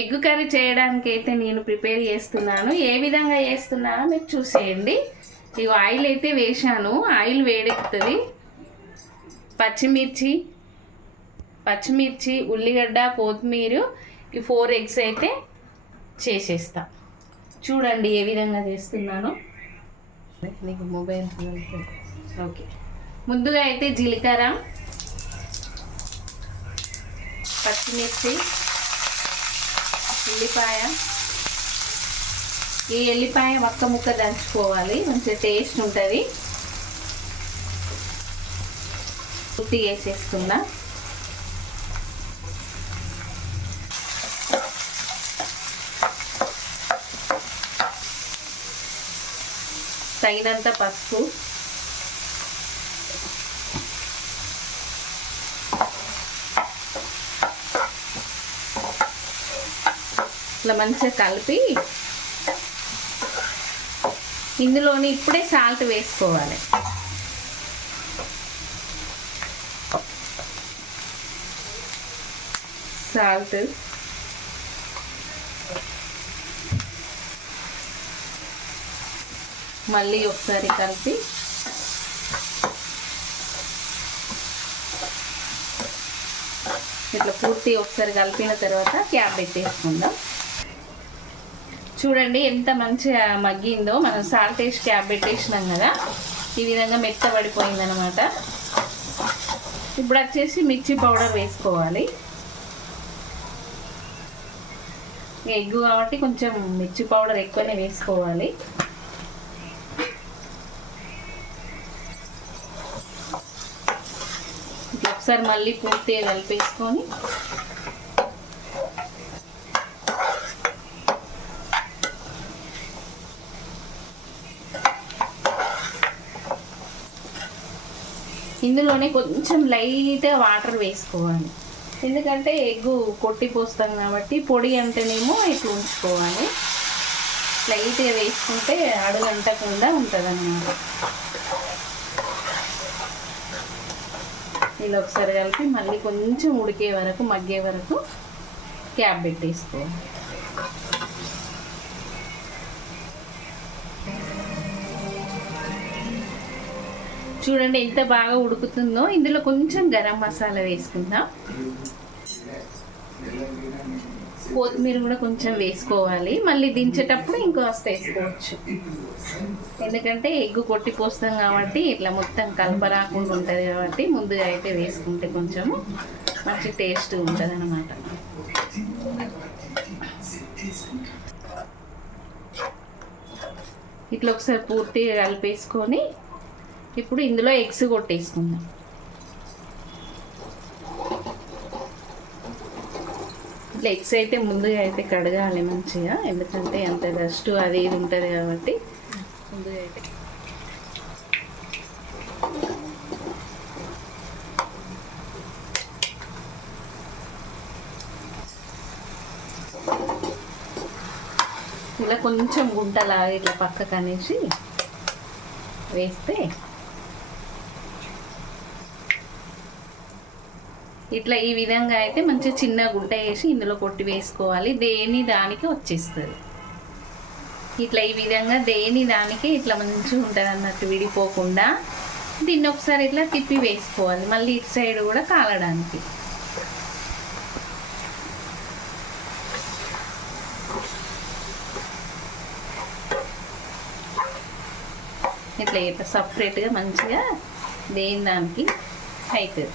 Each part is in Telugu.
ఎగ్ కర్రీ చేయడానికి అయితే నేను ప్రిపేర్ చేస్తున్నాను. ఏ విధంగా చేస్తున్నానో మీరు చూసేయండి. ఇక ఆయిల్ అయితే వేశాను. ఆయిల్ వేడెక్కుతుంది. పచ్చిమిర్చి పచ్చిమిర్చి ఉల్లిగడ్డ కొత్తిమీర ఈ ఫోర్ ఎగ్స్ అయితే చేసేస్తా. చూడండి ఏ విధంగా చేస్తున్నాను. నీకు మొబైల్ ఓకే. ముందుగా అయితే జీలకర్ర పచ్చిమిర్చి ఉల్లిపాయ ఈ ఎల్లిపాయ ఒక్క ముక్క దంచుకోవాలి. మంచిగా టేస్ట్ ఉంటుంది. ఉత్తి వేసేసుకున్నా తగినంత పసుపు. ఇట్లా మంచిగా కలిపి ఇందులోని ఇప్పుడే సాల్ట్ వేసుకోవాలి. సాల్ట్ మళ్ళీ ఒకసారి కలిపి ఇట్లా పూర్తి ఒకసారి కలిపిన తర్వాత క్యాప్ పెట్టేసుకుందాం. చూడండి ఎంత మంచిగా మగ్గిందో. మనం సాల్ట్ వేసి క్యాప్ పెట్టేసినాం కదా. ఈ విధంగా మెత్తబడిపోయింది అనమాట ఇప్పుడు వచ్చేసి మిర్చి పౌడర్ వేసుకోవాలి. ఎగ్ కాబట్టి కొంచెం మిర్చి పౌడర్ ఎక్కువనే వేసుకోవాలి. ఒకసారి మళ్ళీ పూర్తిగా కలిపేసుకొని ఇందులోనే కొంచెం లైట్గా వాటర్ వేసుకోవాలి. ఎందుకంటే ఎగ్గు కొట్టిపోస్తాం కాబట్టి పొడి అంటేనేమో ఇట్లా ఉంచుకోవాలి. లైట్గా వేసుకుంటే అడుగంటకుండా ఉంటుంది అన్నమాట ఇలా ఒకసారి కలిపి మళ్ళీ కొంచెం ఉడికే వరకు మగ్గే వరకు క్యాప్ పెట్టేసుకోవాలి. చూడండి ఎంత బాగా ఉడుకుతుందో. ఇందులో కొంచెం గరం మసాలా వేసుకుందాం. కొత్తిమీర కూడా కొంచెం వేసుకోవాలి. మళ్ళీ దించేటప్పుడు ఇంకో వస్తే వేసుకోవచ్చు. ఎందుకంటే ఎగ్గు కొట్టి పోస్తాం కాబట్టి ఇట్లా మొత్తం కలపరాకుండా ఉంటుంది కాబట్టి ముందుగా అయితే వేసుకుంటే కొంచెం మంచి టేస్ట్ ఉంటుంది అనమాట ఇట్లా ఒకసారి పూర్తిగా కలిపేసుకొని ఇప్పుడు ఇందులో ఎగ్స్ కొట్టేసుకుందాం. ఇట్లా ఎగ్స్ అయితే ముందుగా అయితే కడగాలి మంచిగా ఎందుకంటే అంత డస్ట్ అది ఇది ఉంటుంది కాబట్టి ముందుగా అయితే ఇలా కొంచెం గుంటలాగా ఇట్లా పక్కకు అనేసి వేస్తే ఇట్లా ఈ విధంగా అయితే మంచి చిన్న గుడ్డ వేసి ఇందులో కొట్టి వేసుకోవాలి. దేని దానికి వచ్చేస్తుంది. ఇట్లా ఈ విధంగా దేని దానికి ఇట్లా మంచిగా ఉంటుంది అన్నట్టు విడిపోకుండా దీన్ని ఒకసారి ఇట్లా తిప్పి వేసుకోవాలి. మళ్ళీ ఇటు సైడ్ కూడా కాలడానికి. ఇట్లా ఇట్లా సపరేట్గా మంచిగా దేని దానికి అవుతుంది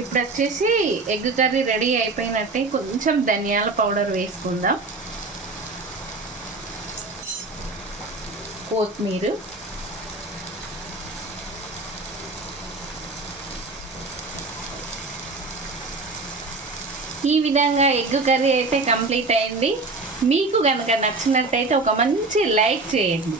ఇప్పుడు వచ్చేసి ఎగ్ కర్రీ రెడీ అయిపోయినట్టే కొంచెం ధనియాల పౌడర్ వేసుకుందాం. కొత్తిమీర. ఈ విధంగా ఎగ్ కర్రీ అయితే కంప్లీట్ అయింది. మీకు కనుక నచ్చినట్టయితే ఒక మంచి లైక్ చేయండి.